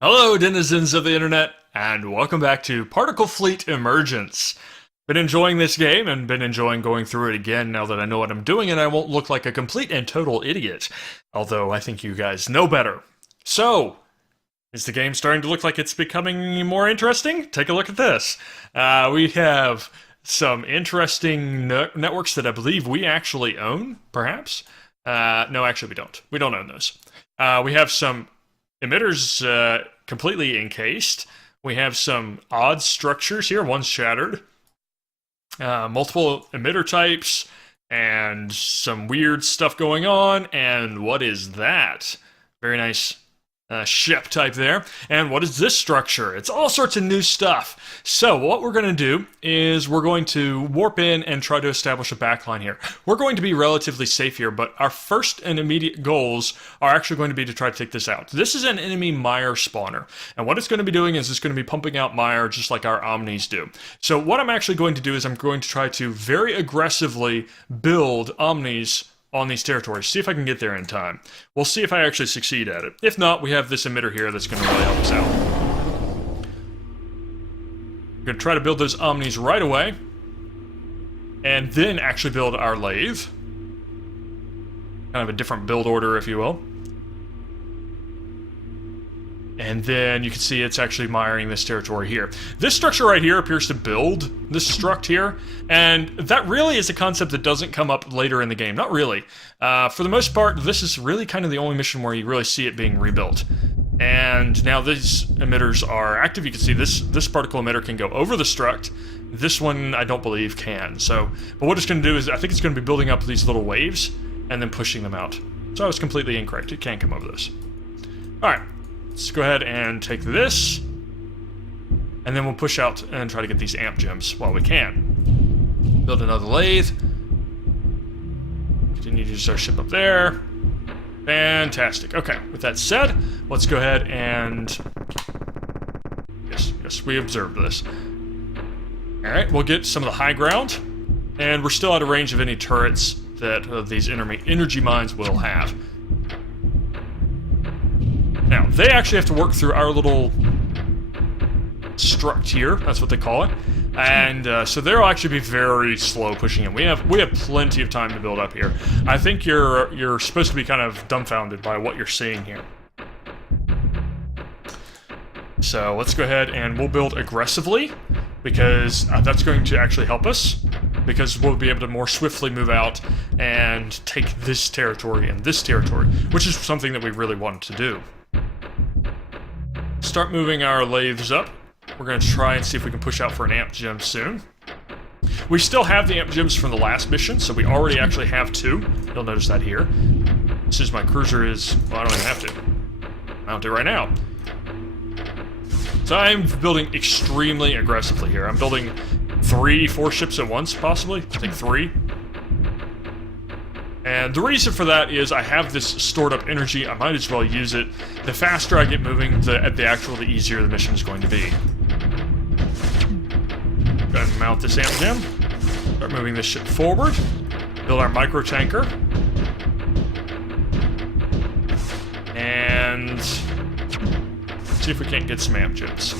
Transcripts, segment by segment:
Hello, denizens of the internet, and welcome back to Particulate Emergence. Been enjoying this game and been enjoying going through it again now that I know what I'm doing and I won't look like a complete and total idiot. Although I think you guys know better. So, is the game starting to look like it's becoming more interesting? Take a look at this. We have some interesting networks that I believe we actually own, perhaps? No, actually we don't. We don't own those. We have some emitters completely encased. We have some odd structures here. One's shattered. Multiple emitter types and some weird stuff going on. And what is that? Very nice ship type there. And what is this structure? It's all sorts of new stuff. So what we're going to do is we're going to warp in and try to establish a backline here. We're going to be relatively safe here, but our first and immediate goals are actually going to be to try to take this out. This is an enemy mire spawner, and what it's going to be doing is it's going to be pumping out mire just like our omnis do. So what I'm actually going to do is I'm going to try to very aggressively build omnis on these territories. See if I can get there in time. We'll see if I actually succeed at it. If not, we have this emitter here that's going to really help us out. We're going to try to build those omnis right away, and then actually build our lathe. Kind of a different build order, if you will. And then you can see it's actually miring this territory here. This structure right here appears to build this struct here, and that really is a concept that doesn't come up later in the game. Not really. For the most part, this is really kind of the only mission where you really see it being rebuilt. And now these emitters are active. You can see this particle emitter can go over the struct. This one, I don't believe, can. So, but what it's going to do is, I think it's going to be building up these little waves and then pushing them out. So I was completely incorrect. It can't come over this. All right. Let's go ahead and take this, and then we'll push out and try to get these amp gems while we can. Build another lathe. Continue to use our ship up there. Fantastic. Okay, with that said, let's go ahead and... Yes, we observed this. Alright, we'll get some of the high ground, and we're still out of range of any turrets that these energy mines will have. Now, they actually have to work through our little struct here. That's what they call it. And so they'll actually be very slow pushing in. We have plenty of time to build up here. I think you're supposed to be kind of dumbfounded by what you're seeing here. So let's go ahead and we'll build aggressively, because that's going to actually help us, because we'll be able to more swiftly move out and take this territory and this territory, which is something that we really wanted to do. Start moving our lathes up. We're going to try and see if we can push out for an amp gem soon. We still have the amp gems from the last mission, so we already actually have 2. You'll notice that here. As soon as my cruiser is... Well, I don't even have to. Mount it right now. So I'm building extremely aggressively here. I'm building 3-4 ships at once, possibly. I think 3. And the reason for that is I have this stored up energy. I might as well use it. The faster I get moving, the easier the mission is going to be. Go ahead and mount this amp gem. Start moving this ship forward. Build our micro tanker. And see if we can't get some amp gems.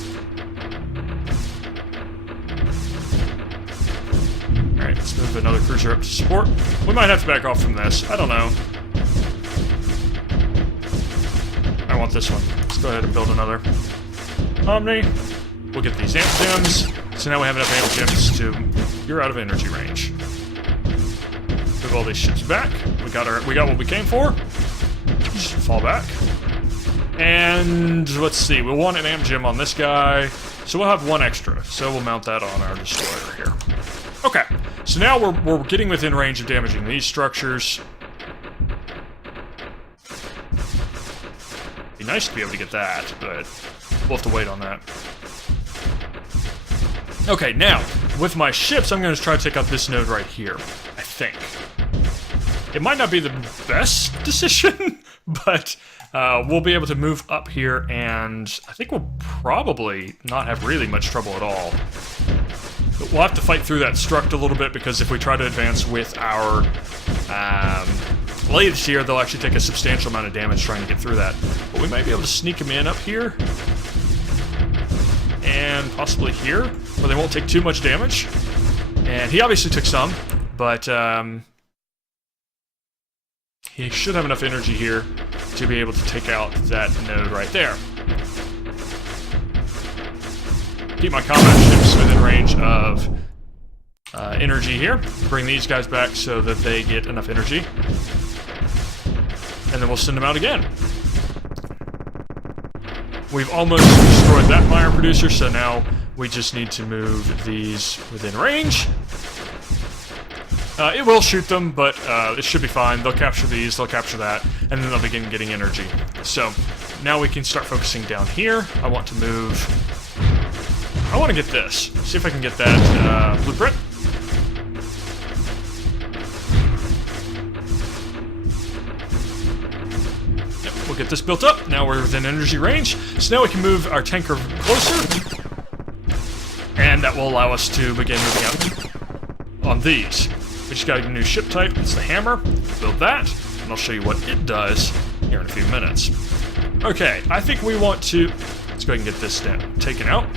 Alright, let's move another cruiser up to support. We might have to back off from this. I don't know. I want this one. Let's go ahead and build another Omni. We'll get these amp gems. So now we have enough amp gems to... You're out of energy range. Move all these ships back. We got what we came for. Just fall back. And let's see. We'll want an amp gem on this guy. So we'll have 1 extra. So we'll mount that on our destroyer here. Okay, so now we're getting within range of damaging these structures. Be nice to be able to get that, but we'll have to wait on that. Okay, now, with my ships, I'm going to try to take out this node right here, I think. It might not be the best decision, but we'll be able to move up here, and I think we'll probably not have really much trouble at all. But we'll have to fight through that struct a little bit, because if we try to advance with our lathes here, they'll actually take a substantial amount of damage trying to get through that. But we might be able to sneak them in up here. And possibly here, where they won't take too much damage. And he obviously took some, but he should have enough energy here to be able to take out that node right there. Keep my combat ships within range of energy here. Bring these guys back so that they get enough energy. And then we'll send them out again. We've almost destroyed that mire producer, so now we just need to move these within range. It will shoot them, but it should be fine. They'll capture these, they'll capture that, and then they'll begin getting energy. So now we can start focusing down here. I want to get this. See if I can get that blueprint. Yep, we'll get this built up. Now we're within energy range. So now we can move our tanker closer. And that will allow us to begin moving out on these. We just got a new ship type. It's the hammer. Build that. And I'll show you what it does here in a few minutes. Okay, I think we want to... Let's go ahead and get this down, taken out.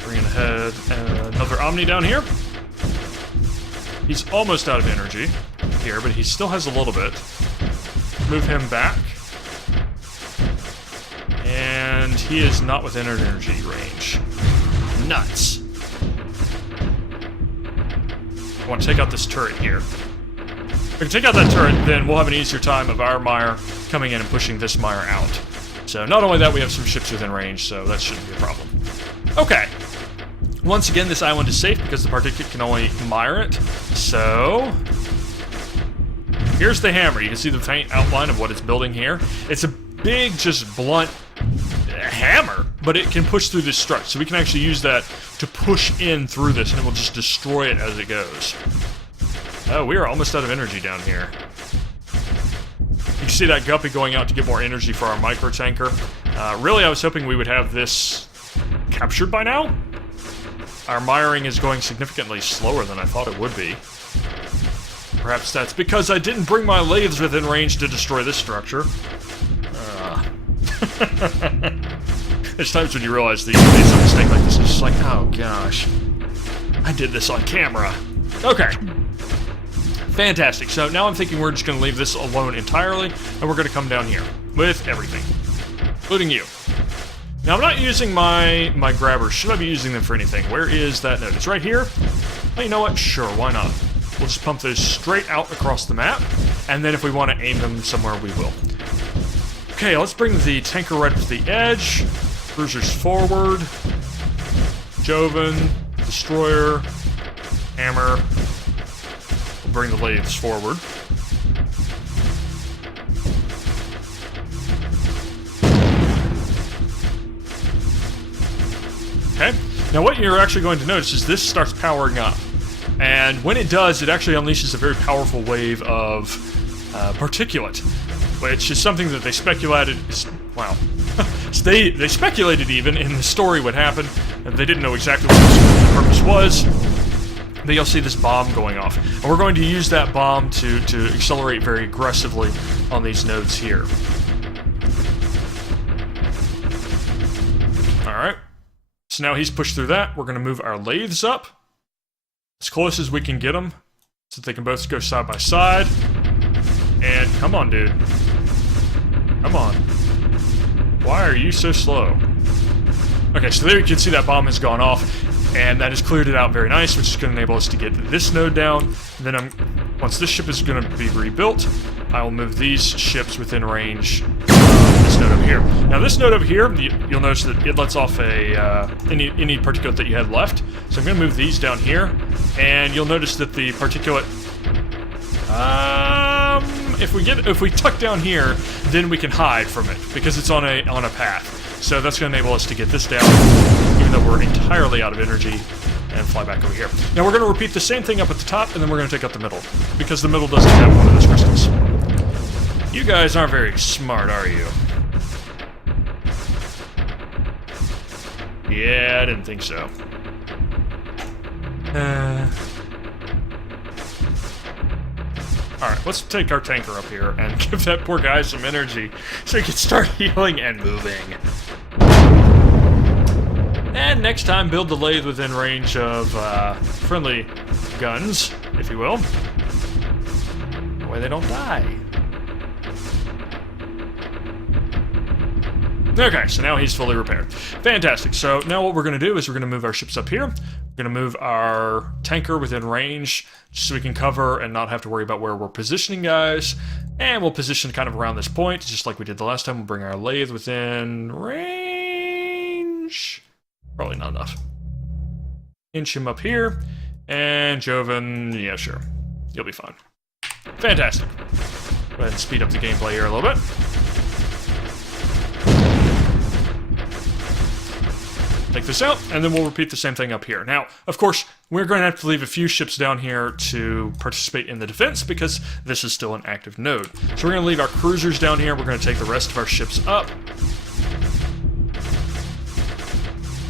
Bringing ahead another Omni down here. He's almost out of energy here, but he still has a little bit. Move him back. And he is not within our energy range. Nuts. I want to take out this turret here. If we can take out that turret, then we'll have an easier time of our mire coming in and pushing this mire out. So not only that, we have some ships within range, so that shouldn't be a problem. Okay. Once again, this island is safe because the Particulate can only mire it. So... here's the hammer. You can see the faint outline of what it's building here. It's a big, just blunt hammer, but it can push through this strut, so we can actually use that to push in through this, and it will just destroy it as it goes. Oh, we are almost out of energy down here. You can see that guppy going out to get more energy for our micro tanker. Really, I was hoping we would have this captured by now. Our miring is going significantly slower than I thought it would be. Perhaps that's because I didn't bring my lathes within range to destroy this structure. There's times when you realize that you made some mistake like this, it's just like, oh gosh, I did this on camera. Okay. Fantastic. So now I'm thinking we're just going to leave this alone entirely, and we're going to come down here with everything, including you. Now I'm not using my grabbers. Should I be using them for anything? Where is that node? It's right here. Oh, you know what? Sure, why not? We'll just pump those straight out across the map, and then if we want to aim them somewhere, we will. Okay, let's bring the tanker right up to the edge. Cruisers forward. Joven, destroyer, hammer. We'll bring the lathes forward. Okay, now what you're actually going to notice is this starts powering up. And when it does, it actually unleashes a very powerful wave of particulate, which is something that they speculated. Wow. They speculated even in the story what happened, and they didn't know exactly what the purpose was. But you'll see this bomb going off. And we're going to use that bomb to accelerate very aggressively on these nodes here. Alright. So now he's pushed through that. We're going to move our lathes up as close as we can get them so that they can both go side by side. And come on, dude. Come on. Why are you so slow? Okay, so there you can see that bomb has gone off, and that has cleared it out very nice, which is going to enable us to get this node down. And then once this ship is going to be rebuilt, I will move these ships within range of this node over here. Now this node over here, you'll notice that it lets off any particulate that you had left. So I'm going to move these down here, and you'll notice that the particulate... if we tuck down here, then we can hide from it because it's on a path. So that's going to enable us to get this down, even though we're entirely out of energy, and fly back over here. Now we're going to repeat the same thing up at the top, and then we're going to take out the middle because the middle doesn't have one of those crystals. You guys aren't very smart, are you? Yeah, I didn't think so. Alright, let's take our tanker up here and give that poor guy some energy so he can start healing and moving. And next time, build the lathe within range of friendly guns, if you will. That way they don't die. Okay, so now he's fully repaired. Fantastic. So now what we're going to do is we're going to move our ships up here. We're going to move our tanker within range just so we can cover and not have to worry about where we're positioning guys. And we'll position kind of around this point, just like we did the last time. We'll bring our lathe within range. Probably not enough. Inch him up here. And Joven, yeah, sure. You'll be fine. Fantastic. Go ahead and speed up the gameplay here a little bit. Take this out, and then we'll repeat the same thing up here. Now, of course, we're going to have to leave a few ships down here to participate in the defense because this is still an active node. So we're going to leave our cruisers down here. We're going to take the rest of our ships up.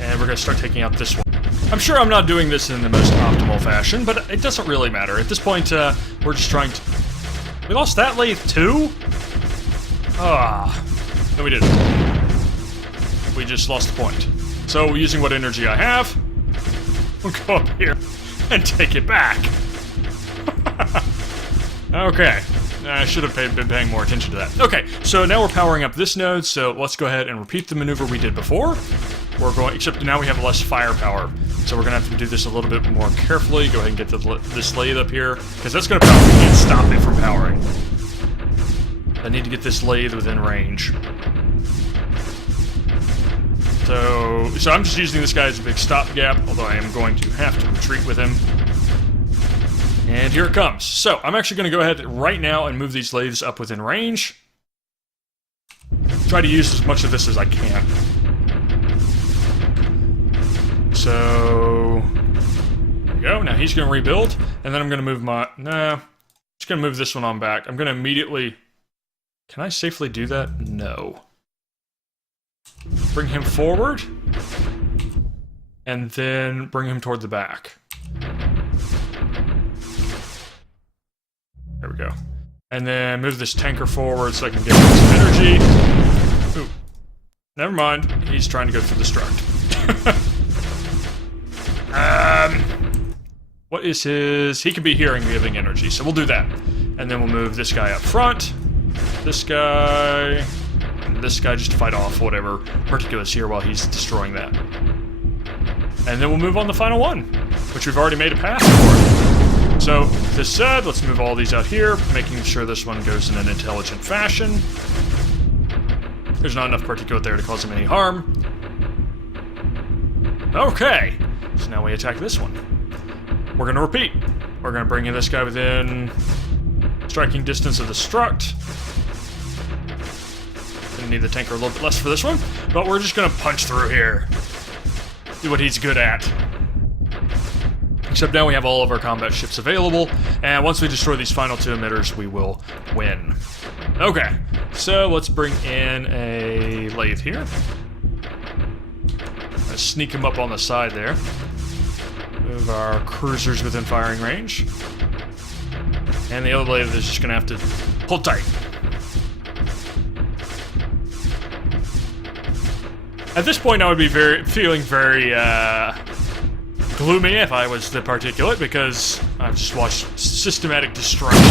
And we're going to start taking out this one. I'm sure I'm not doing this in the most optimal fashion, but it doesn't really matter. At this point, we're just trying to... We lost that lathe too? Ah. No, we didn't. We just lost the point. So, using what energy I have, we'll go up here and take it back. Okay. I should have been paying more attention to that. Okay, so now we're powering up this node, so let's go ahead and repeat the maneuver we did before. We're going, except now we have less firepower, so we're going to have to do this a little bit more carefully. Go ahead and get this lathe up here, because that's going to power. We can't stop it from powering. I need to get this lathe within range. So I'm just using this guy as a big stopgap, although I am going to have to retreat with him. And here it comes. So I'm actually going to go ahead right now and move these lathes up within range. Try to use as much of this as I can. So there we go. Now he's going to rebuild, and then I'm going to move my... Nah, I'm just going to move this one on back. I'm going to immediately... Can I safely do that? No. Bring him forward, and then bring him toward the back. There we go. And then move this tanker forward so I can get some energy. Ooh. Never mind. He's trying to go through the struct. What is his... He could be here and giving energy, so we'll do that. And then we'll move this guy up front. This guy... This guy just to fight off whatever Particulate's here while he's destroying that. And then we'll move on to the final one, which we've already made a pass for. So, this said, let's move all these out here, making sure this one goes in an intelligent fashion. There's not enough Particulate there to cause him any harm. Okay, so now we attack this one. We're going to repeat. We're going to bring in this guy within striking distance of the struct. Need the tanker a little bit less for this one, but we're just gonna punch through here. Do what he's good at. Except now we have all of our combat ships available, and once we destroy these final two emitters, we will win. Okay, so let's bring in a lathe here. Let's sneak him up on the side there. Move our cruisers within firing range. And the other lathe is just gonna have to hold tight. At this point, I would be feeling very gloomy if I was the Particulate, because I've just watched systematic destruction.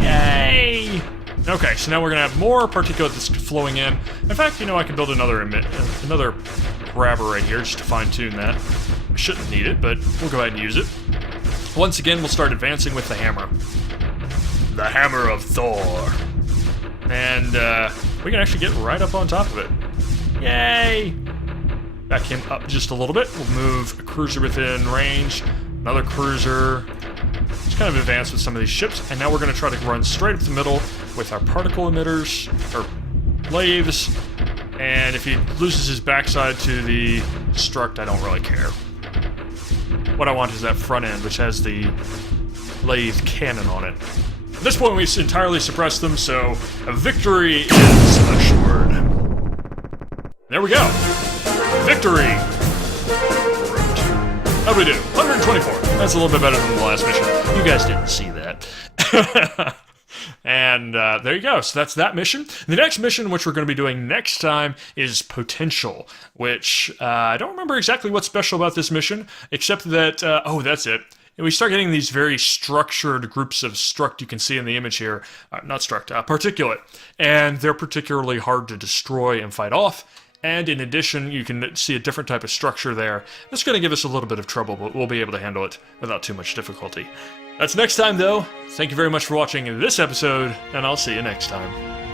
Yay! Okay, so now we're gonna have more Particulate that's flowing in. In fact, you know, I can build another grabber right here just to fine-tune that. I shouldn't need it, but we'll go ahead and use it. Once again, we'll start advancing with the hammer. The Hammer of Thor. And we can actually get right up on top of it. Yay! Back him up just a little bit. We'll move a cruiser within range. Another cruiser. Just kind of advance with some of these ships. And now we're going to try to run straight up the middle with our particle emitters, or lathes. And if he loses his backside to the struct, I don't really care. What I want is that front end, which has the lathe cannon on it. At this point, we've entirely suppressed them, so a victory is assured. There we go. Victory! How'd we do? 124. That's a little bit better than the last mission. You guys didn't see that. And there you go. So that's that mission. The next mission, which we're going to be doing next time, is Potential, which I don't remember exactly what's special about this mission, except that, oh, that's it. And we start getting these very structured groups of struct you can see in the image here. Not struct, particulate. And they're particularly hard to destroy and fight off. And in addition, you can see a different type of structure there. That's going to give us a little bit of trouble, but we'll be able to handle it without too much difficulty. That's next time, though. Thank you very much for watching this episode, and I'll see you next time.